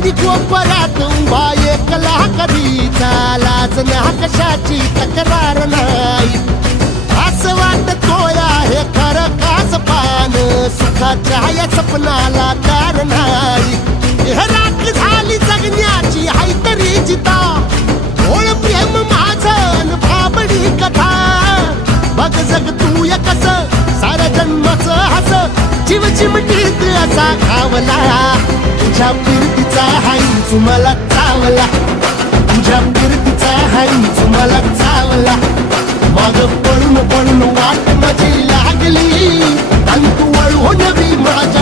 फांदी कोपऱ्यात उभा एकला कधीचा लाज ना कशाची तक्रार नाही असं वाटतोय हे खरं काच पान सुखाच्या या सपनाला कार नाही हे राख झाली जगण्याची हाय तरी जिता ओळ प्रेम माझं भाबडी कथा बघ जग तू या कस साऱ्या जन्माचं हस जीव चिमटीत असा खावला तुझ्या फिरतीचा हाई तुम्हाला चावला तुझ्या फिरतीचा हाई तुम्हाला चावला माग पळून पळून वाट माझी लागली आणि तू वळून बी माझ्या